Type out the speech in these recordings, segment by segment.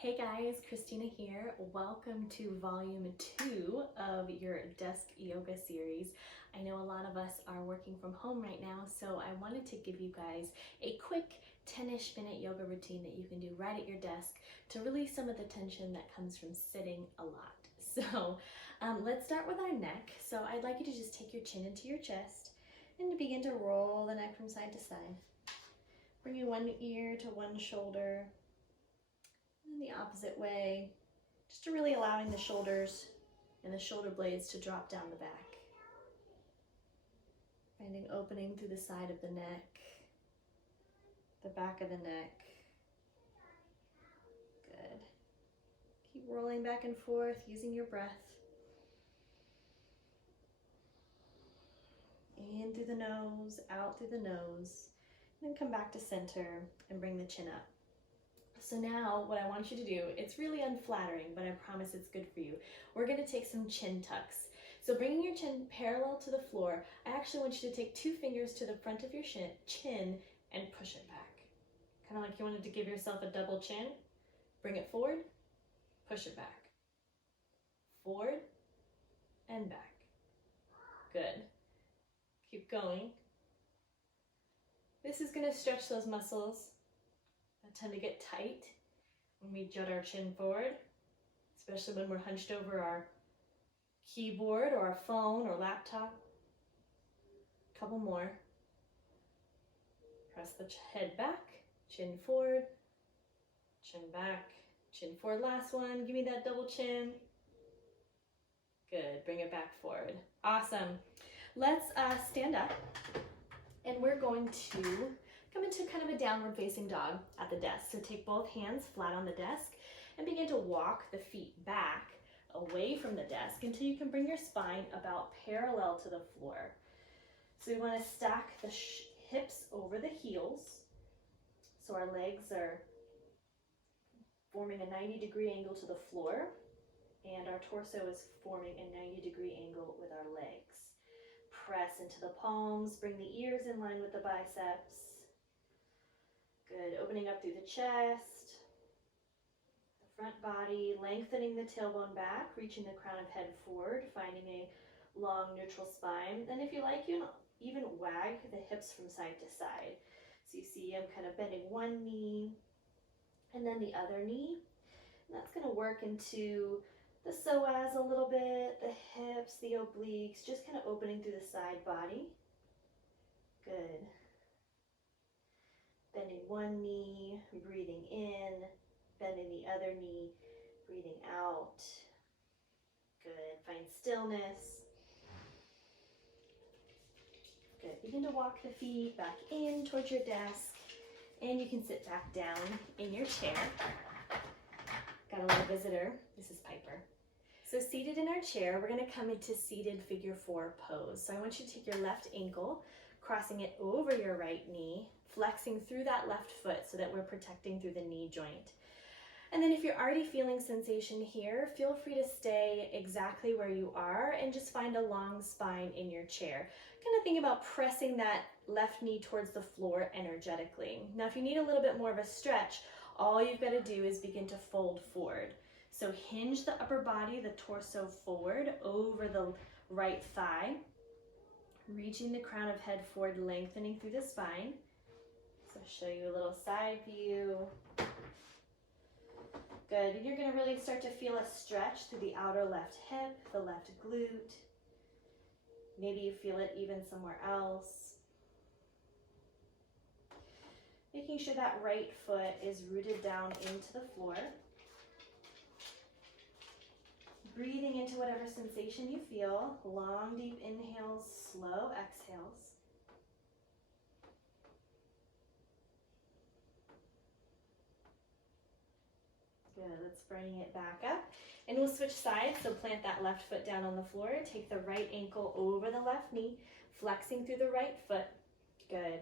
Hey guys, Christina here. Welcome to volume 2 of your desk yoga series. I know a lot of us are working from home right now, so I wanted to give you guys a quick 10-ish minute yoga routine that you can do right at your desk to release some of the tension that comes from sitting a lot. So let's start with our neck. So I'd like you to just take your chin into your chest and to begin to roll the neck from side to side. Bringing one ear to one shoulder, and the opposite way, just to really allowing the shoulders and the shoulder blades to drop down the back. Finding opening through the side of the neck, the back of the neck. Good. Keep rolling back and forth using your breath. In through the nose, out through the nose, and then come back to center and bring the chin up. So now what I want you to do, it's really unflattering, but I promise it's good for you. We're going to take some chin tucks. So bringing your chin parallel to the floor, I actually want you to take 2 fingers to the front of your chin and push it back. Kind of like you wanted to give yourself a double chin. Bring it forward, push it back. Forward and back. Good. Keep going. This is going to stretch those muscles that tend to get tight when we jut our chin forward, especially when we're hunched over our keyboard or our phone or laptop. Couple more. Press the head back, chin forward, chin back, chin forward. Last one. Give me that double chin. Good. Bring it back forward. Awesome. Let's stand up, and we're going to come into kind of a downward facing dog at the desk. So take both hands flat on the desk and begin to walk the feet back away from the desk until you can bring your spine about parallel to the floor. So we want to stack the hips over the heels. So our legs are forming a 90-degree angle to the floor, and our torso is forming a 90-degree angle with our legs. Press into the palms, bring the ears in line with the biceps. Good, opening up through the chest, the front body, lengthening the tailbone back, reaching the crown of head forward, finding a long neutral spine. And if you like, you can even wag the hips from side to side. So you see I'm kind of bending one knee and then the other knee. And that's going to work into the psoas a little bit, the hips, the obliques, just kind of opening through the side body. Good. Bending one knee, breathing in, bending the other knee, breathing out. Good. Find stillness. Good. Begin to walk the feet back in towards your desk, and you can sit back down in your chair. Got a little visitor. This is Piper. So seated in our chair, we're going to come into seated figure 4 pose. So I want you to take your left ankle, crossing it over your right knee, flexing through that left foot so that we're protecting through the knee joint. And then if you're already feeling sensation here, feel free to stay exactly where you are and just find a long spine in your chair. Kind of think about pressing that left knee towards the floor energetically. Now, if you need a little bit more of a stretch, all you've got to do is begin to fold forward. So hinge the upper body, the torso forward over the right thigh, reaching the crown of head forward, lengthening through the spine. So I'll show you a little side view. Good. And you're going to really start to feel a stretch through the outer left hip, the left glute. Maybe you feel it even somewhere else. Making sure that right foot is rooted down into the floor. Breathing into whatever sensation you feel. Long, deep inhales, slow exhales. Good, let's bring it back up. And we'll switch sides, so plant that left foot down on the floor. Take the right ankle over the left knee, flexing through the right foot. Good.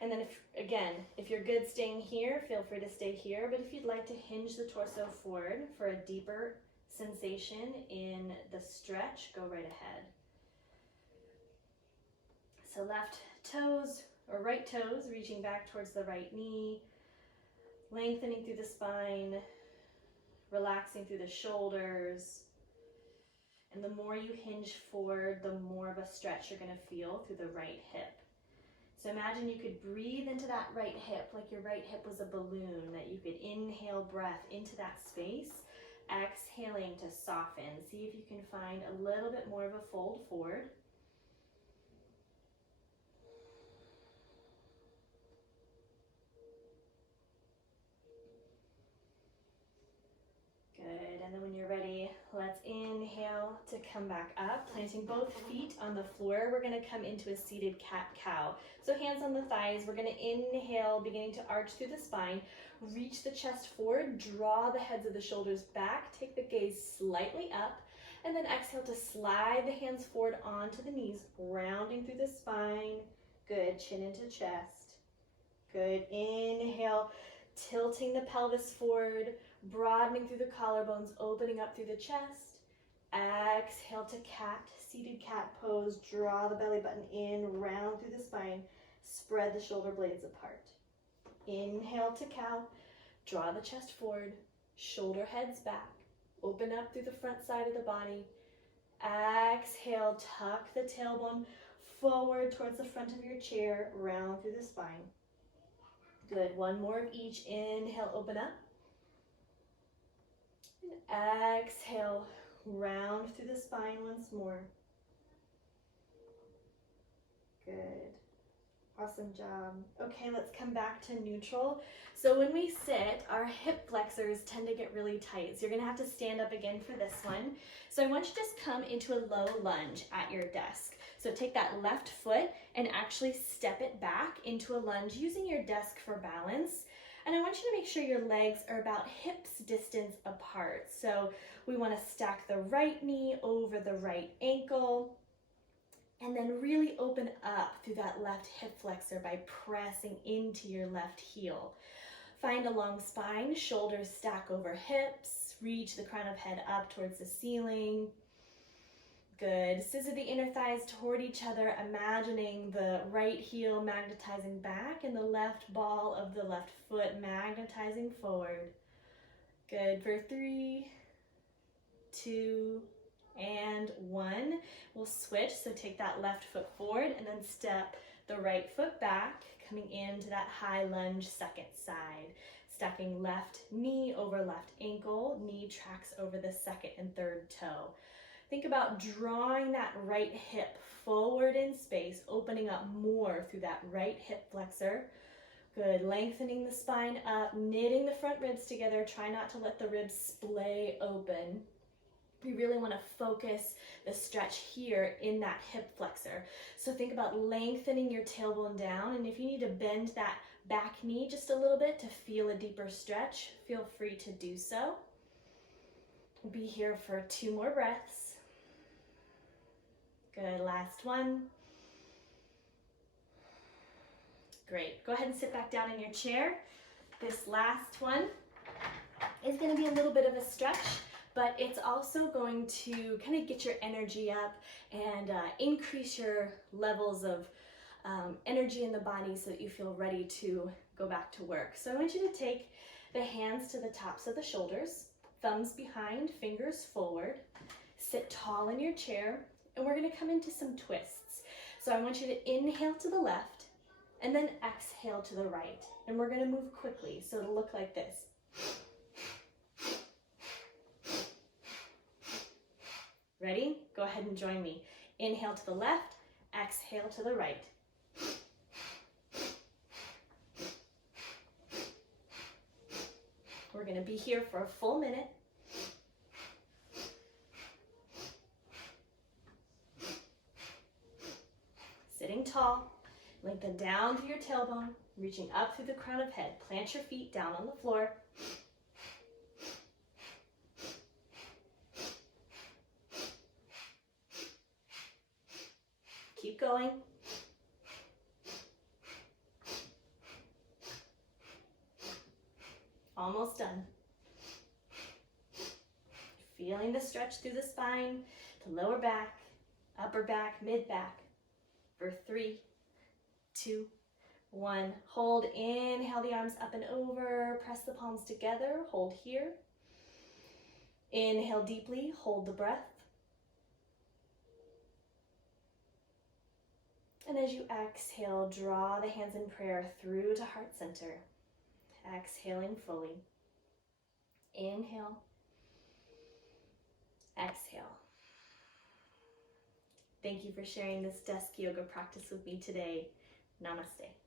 And then if you're good staying here, feel free to stay here. But if you'd like to hinge the torso forward for a deeper sensation in the stretch, go right ahead. So left toes or right toes reaching back towards the right knee, lengthening through the spine. relaxing through the shoulders. And the more you hinge forward, the more of a stretch you're going to feel through the right hip. So imagine you could breathe into that right hip like your right hip was a balloon, that you could inhale breath into that space, exhaling to soften. See if you can find a little bit more of a fold forward. Good, and then when you're ready, let's inhale to come back up, planting both feet on the floor. We're gonna come into a seated cat-cow. So hands on the thighs, we're gonna inhale, beginning to arch through the spine, reach the chest forward, draw the heads of the shoulders back, take the gaze slightly up, and then exhale to slide the hands forward onto the knees, rounding through the spine. Good, chin into chest. Good, inhale, tilting the pelvis forward, broadening through the collarbones, opening up through the chest. Exhale to cat, seated cat pose. Draw the belly button in, round through the spine. Spread the shoulder blades apart. Inhale to cow. Draw the chest forward, shoulder heads back. Open up through the front side of the body. Exhale, tuck the tailbone forward towards the front of your chair, round through the spine. Good, one more of each. Inhale, open up. And exhale, round through the spine once more. Good. Awesome job. Okay, let's come back to neutral. So when we sit, our hip flexors tend to get really tight. So you're gonna have to stand up again for this one. So I want you to just come into a low lunge at your desk. So take that left foot and actually step it back into a lunge using your desk for balance. And I want you to make sure your legs are about hips distance apart. So we want to stack the right knee over the right ankle and then really open up through that left hip flexor by pressing into your left heel. Find a long spine, shoulders stack over hips, reach the crown of head up towards the ceiling. Good. Scissor the inner thighs toward each other, imagining the right heel magnetizing back and the left ball of the left foot magnetizing forward. Good. For 3, 2, and 1. We'll switch. So take that left foot forward and then step the right foot back, coming into that high lunge second side. Stacking left knee over left ankle, knee tracks over the second and third toe. Think about drawing that right hip forward in space, opening up more through that right hip flexor. Good, lengthening the spine up, knitting the front ribs together. Try not to let the ribs splay open. We really want to focus the stretch here in that hip flexor. So think about lengthening your tailbone down, and if you need to bend that back knee just a little bit to feel a deeper stretch, feel free to do so. We'll be here for 2 more breaths. Good, last one. Great, go ahead and sit back down in your chair. This last one is gonna be a little bit of a stretch, but it's also going to kind of get your energy up and increase your levels of energy in the body so that you feel ready to go back to work. So I want you to take the hands to the tops of the shoulders, thumbs behind, fingers forward, sit tall in your chair, and we're gonna come into some twists. So I want you to inhale to the left and then exhale to the right. And we're gonna move quickly, so it'll look like this. Ready? Go ahead and join me. Inhale to the left, exhale to the right. We're gonna be here for a full minute. Sitting tall, lengthen down through your tailbone, reaching up through the crown of head. Plant your feet down on the floor. Keep going. Almost done. Feeling the stretch through the spine, to lower back, upper back, mid back. For 3, 2, 1. Hold, inhale the arms up and over, press the palms together, hold here. Inhale deeply, hold the breath. And as you exhale, draw the hands in prayer through to heart center. Exhaling fully. Inhale. Exhale. Thank you for sharing this desk yoga practice with me today. Namaste.